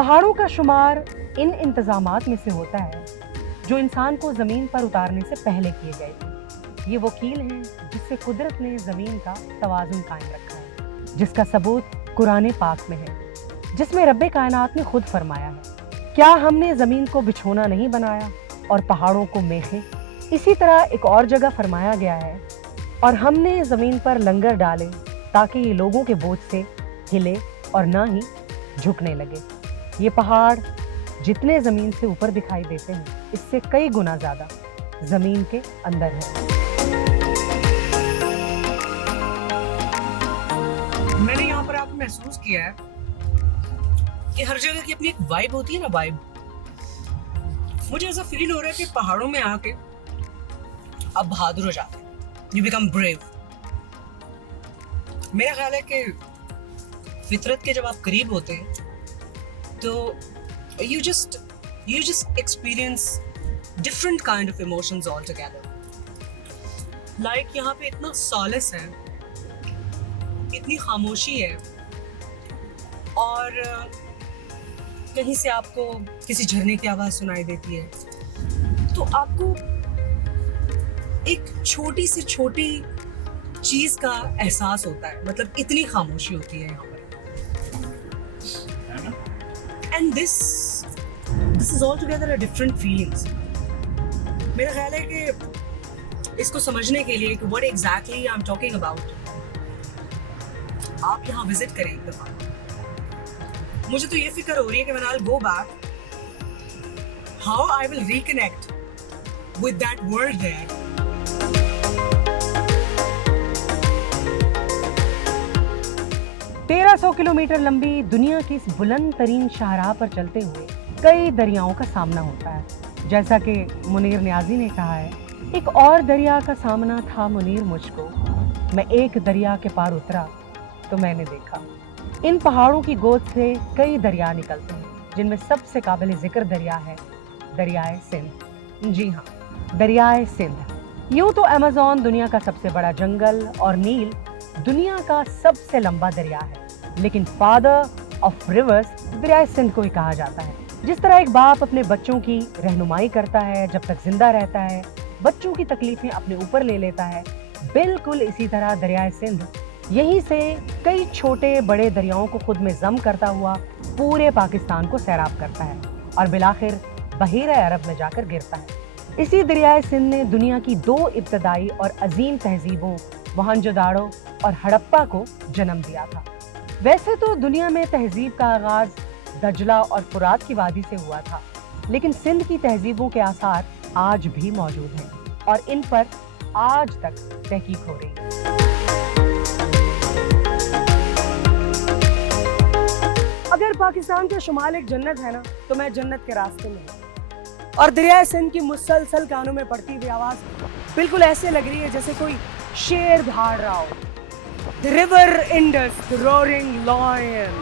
पहाड़ों का शुमार इन इंतजामात में से होता है जो इंसान को जमीन पर उतारने से पहले किए गए थे। ये वो कील हैं जिससे कुदरत ने जमीन का तवाजुन कायम रखा है, जिसका सबूत कुरान पाक में है, जिसमें रब्बे कायनात ने खुद फरमाया है, क्या हमने जमीन को बिछोना नहीं बनाया और पहाड़ों को मेखे। इसी तरह एक और जगह फरमाया गया है, और हमने जमीन पर लंगर डाले ताकि ये लोगों के बोझ से हिले और ना ही झुकने लगे। ये पहाड़ जितने जमीन से ऊपर दिखाई देते हैं, इससे कई गुना ज्यादा जमीन के अंदर है। मैंने यहाँ पर आपको महसूस किया है कि हर जगह की अपनी एक वाइब होती है ना, वाइब। मुझे ऐसा फील हो रहा है कि पहाड़ों में आके आप बहादुर हो जाते हैं, यू बिकम ब्रेव। मेरा ख्याल है कि फितरत के जब आप करीब होते हैं तो you just experience different kind of emotions altogether. Like यहाँ पे इतना solace है, इतनी खामोशी है, और कहीं से आपको किसी झरने की आवाज सुनाई देती है, तो आपको एक छोटी से छोटी चीज का एहसास होता है। मतलब इतनी खामोशी होती है यहाँ पर। And this is altogether a different feelings. मेरा ख्याल है कि इसको समझने के लिए कि what exactly I'm talking about, आप यहाँ विजिट करें एक दफा। मुझे तो ये फिक्र हो रही है कि when I'll go back, how I will reconnect with that world there. तेरह 1,300 किलोमीटर लंबी दुनिया की इस बुलंद तरीन शाहराह पर चलते हुए कई दरियाओं का सामना होता है। जैसा कि मुनीर न्याजी ने कहा है, एक और दरिया का सामना था मुनीर मुझको, मैं एक दरिया के पार उतरा तो मैंने देखा। इन पहाड़ों की गोद से कई दरिया निकलते हैं, जिनमें सबसे काबिल जिक्र दरिया है दरियाए सिंध। जी हाँ, दरियाए सिंध। यूं तो अमेज़न दुनिया का सबसे बड़ा जंगल और नील दुनिया का सबसे लंबा दरिया है, लेकिन फादर ऑफ रिवर्स दरियाए सिंध को ही कहा जाता है। जिस तरह एक बाप अपने बच्चों की रहनुमाई करता है जब तक जिंदा रहता है, बच्चों की तकलीफें अपने ऊपर ले लेता है, बिल्कुल इसी तरह दरियाए सिंध यहीं से कई छोटे बड़े दरियाओं को खुद में जम करता हुआ पूरे पाकिस्तान को सैराब करता है और बिलाखिर बहीरे अरब में जाकर गिरता है। इसी दरियाए सिंध ने दुनिया की दो इब्तदाई और अजीम तहजीबों मोहनजोदाड़ो और हड़प्पा को जन्म दिया था। वैसे तो दुनिया में तहजीब का आगाज दजला और फुरात की वादी से हुआ था, लेकिन सिंध की तहजीबों के आसार आज भी मौजूद हैं और इन पर आज तक तहकीक हो रही है। अगर पाकिस्तान का शुमाल एक जन्नत है ना, तो मैं जन्नत के रास्ते में हूँ। और दरियाए सिंध की मुसलसल कानों में पड़ती हुई आवाज बिल्कुल ऐसे लग रही है जैसे कोई शेर दहाड़ रहा हो। The river Indus, the roaring lion.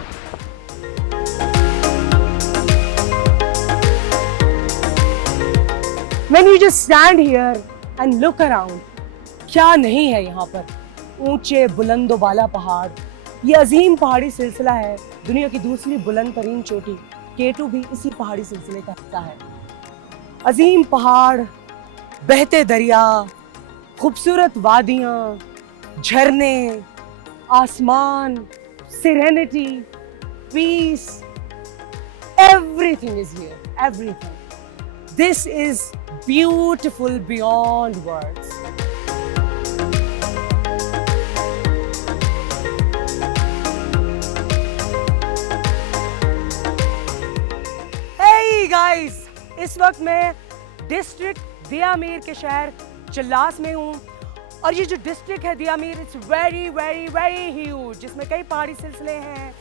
When you just stand here and look around, क्या नहीं है यहाँ पर। ऊंचे बुलंदो बाला पहाड़, ये अजीम पहाड़ी सिलसिला है। दुनिया की दूसरी बुलंद तरीन चोटी K2 भी इसी पहाड़ी सिलसिले का हिस्सा है। अजीम पहाड़, बहते दरिया, खूबसूरत वादियाँ, झरने, आसमान, serenity, peace, everything is here, everything. This is beautiful beyond words. Hey guys, इस वक्त मैं डिस्ट्रिक्ट दियामीर के शहर चिल्लास में हूँ और ये जो डिस्ट्रिक्ट है Diamer, it's very very very huge, जिसमें कई पहाड़ी सिलसिले हैं,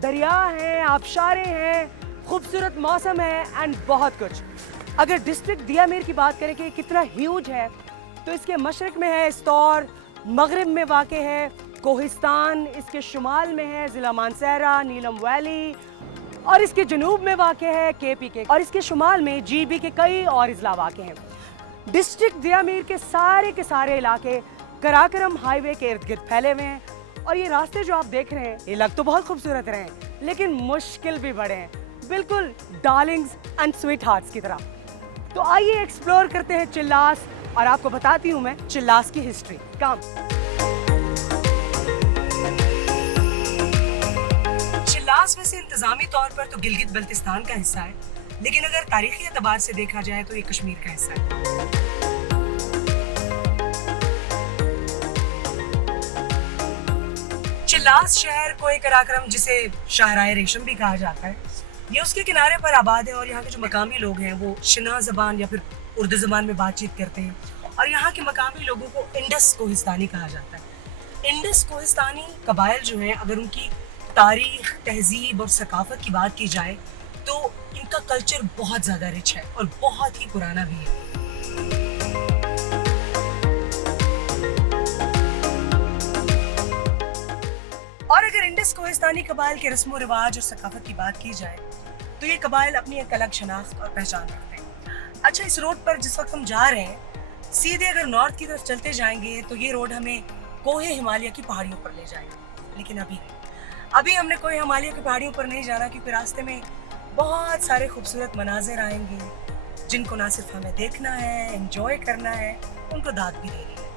दरिया हैं, आबशारें हैं, खूबसूरत मौसम है एंड बहुत कुछ। अगर डिस्ट्रिक्ट दियामीर की बात करें कि कितना ह्यूज है, तो इसके मशरक में है इस्तौर, मगरिब में वाक़े है कोहिस्तान, इसके शुमाल में है ज़िला मानसहरा, नीलम वैली, और इसके जनूब में वाक़े है KPK, और इसके शुमाल में GB के कई और अजला वाक़े हैं। डिस्ट्रिक्ट दियामीर के सारे इलाके कराकरम हाईवे के इर्द गिर्द फैले हुए हैं और ये रास्ते जो आप देख रहे हैं, ये लग तो बहुत खूबसूरत रहे हैं, लेकिन मुश्किल भी बड़े हैं। बिल्कुल डार्लिंग्स एंड स्वीट हार्ट्स की तरह। तो आइए एक्सप्लोर करते हैं चिल्लास और आपको बताती हूँ मैं चिल्लास की हिस्ट्री। कम चिल्लास वैसे इंतजामी तौर पर तो गिलगित बल्तिस्तान का हिस्सा है, लेकिन अगर तारीखी एतबार से देखा जाए तो ये कश्मीर का हिस्सा है। चिल्लास शहर कोहे कराकरम, जिसे शाहराए रेशम भी कहा जाता है, ये उसके किनारे पर आबाद है और यहाँ के जो मकामी लोग हैं वो शिना ज़बान या फिर उर्दू ज़बान में बातचीत करते हैं और यहाँ के मकामी लोगों को इंडस कोहिस्तानी कहा जाता है। इंडस कोहिस्तानी कबाइल जो हैं, अगर उनकी तारीख, तहजीब और सकाफत की बात की जाए तो इनका कल्चर बहुत ज़्यादा रिच है और बहुत ही पुराना भी है। और अगर इंडस कोहिस्तानी कबाइल के रस्म व रिवाज और सकाफत की बात की जाए तो ये कबाइल अपनी एक अलग शनाख्त और पहचान रखते हैं। अच्छा, इस रोड पर जिस वक्त हम जा रहे हैं, सीधे अगर नॉर्थ की तरफ चलते जाएंगे तो ये रोड हमें कोहे हिमालय की पहाड़ियों पर ले जाएगा, लेकिन अभी हमने कोहे हिमालय की पहाड़ियों पर नहीं जाना, क्योंकि रास्ते में बहुत सारे खूबसूरत मनाजिर आएंगे जिनको ना सिर्फ हमें देखना है, एंजॉय करना है, उनको दाद भी देनी है।